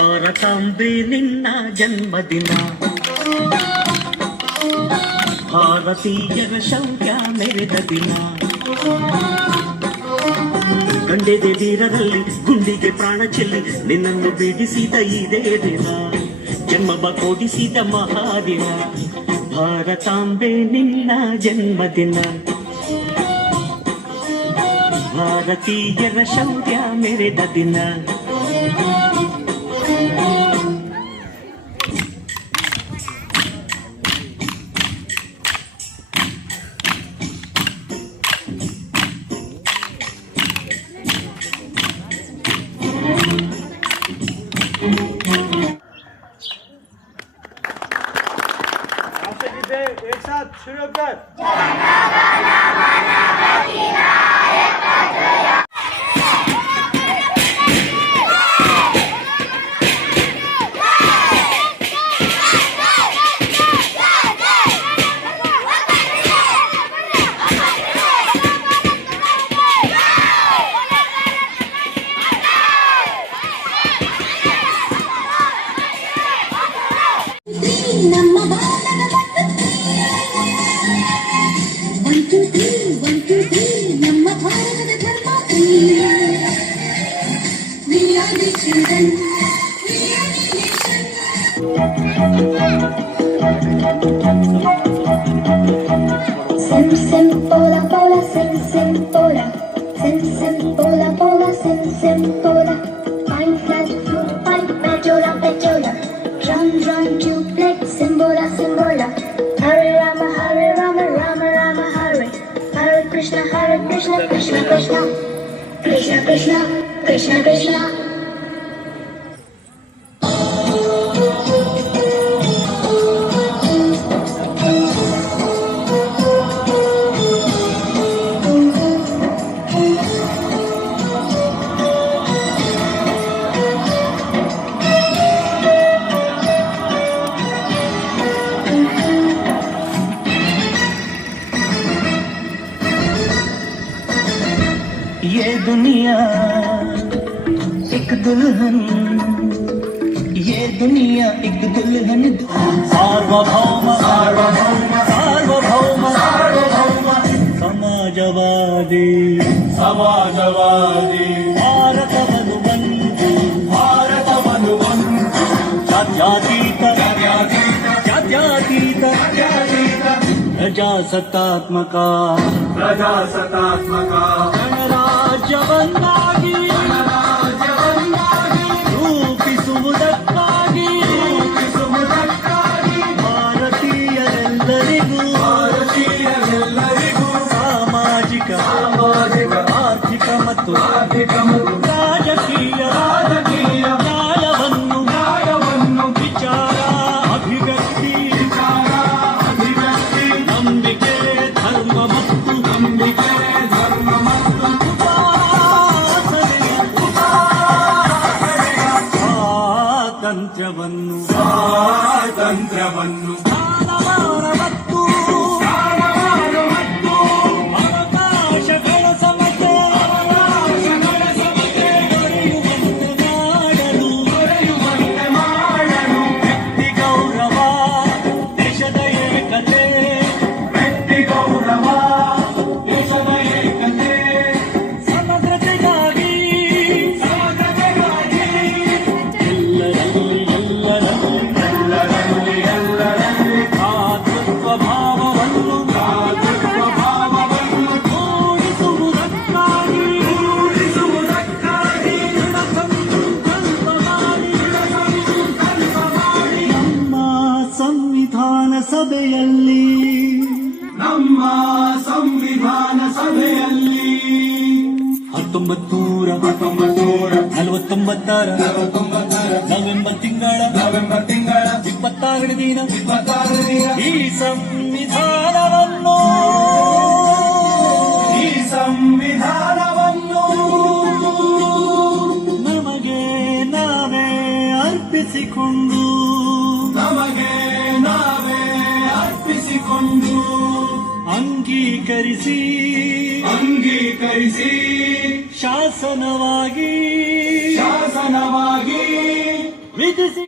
ಭಾರತಾಂಬೆ ನಿನ್ನ ಜನ್ಮದಿನ, ಭಾರತೀಯರ ಶೌರ್ಯ ಮೆರೆದ ದಿನ. ಕಂಡೆದೆ ಧೀರರಲ್ಲಿ ಗುಂಡಿಗೆ ಪ್ರಾಣ ಚೆಲ್ಲಿ ನಿನ್ನನ್ನು ಬಿಡಿಸಿದ ಇದೇ ದಿನ, ಜನ್ಮವ ಕೊಡಿಸಿದ ಮಹಾದಿನ. ಭಾರತಾಂಬೆ ನಿನ್ನ ಜನ್ಮದಿನ, ಭಾರತೀಯರ ಶೌರ್ಯ ಮೆರೆದ ದಿನ. एक साथ शुरू कर। Sim sim pola pola sim sim pola, sim sim pola pola sim sim pola. Pine flat fruit pipe pejola pejola, drum drum duplex simbola simbola. Hare Rama Rama Rama Hare, Hare Krishna Krishna Krishna Krishna Krishna Krishna Krishna. ये दुनिया एक दुल्हन, ये दुनिया एक दुल्हन, सार्वभौम सार्वभौम सार्वभौम सार्वभौम समाजवादी समाजवादी ಭಾರತವನ್ನು ಬಂದು ಭಾರತವನ್ನು ಬಂದು ಜಾತ್ಯತೀತ ಜಾತ್ಯತೀತ ಪ್ರಜಾಸತ್ತಾತ್ಮಕ ಪ್ರಜಾಸತ್ತಾತ್ಮಕ ಗಣರಾಜ್ಯವನ್ನಾಗಿ ರೂಪಿಸುವುದಕ್ಕಾಗಿ ಭಾರತೀಯರೆಲ್ಲರಿಗೂ ಸಾಮಾಜಿಕ ಆರ್ಥಿಕ ಮತ್ತು ರಾಜಕೀಯ ನ್ಯಾಯವನ್ನು ವಿಚಾರ ಅಭಿವ್ಯಕ್ತಿ ನಂಬಿಕೆ ಧರ್ಮ ಮತ್ತು ಸ್ವಾತಂತ್ರ್ಯವನ್ನು ಅವಕಾಶಗಳ ಸಮತೆ ದೊರೆಯುವಂತೆ ಮಾಡಲು ವ್ಯಕ್ತಿ ಗೌರವ ದೇಶದ ಏಕತೆ ವ್ಯಕ್ತಿ ಗೌರವ ದೇಶದ ಏಕತೆ ಸಮಗ್ರತೆಗಾಗಿ ಸಭೆಯಲ್ಲಿ ನಮ್ಮ ಸಂವಿಧಾನ ಸಭೆಯಲ್ಲಿ 1949 ನವೆಂಬರ್ ತಿಂಗಳ 26 ದಿನ ಈ ಸಂವಿಧಾನವನ್ನು ನಮಗೆ ನಾವೇ ಅರ್ಪಿಸಿಕೊಂಡು ಅಂಗೀಕರಿಸಿ ಶಾಸನವಾಗಿ ವಿಧಿಸಿ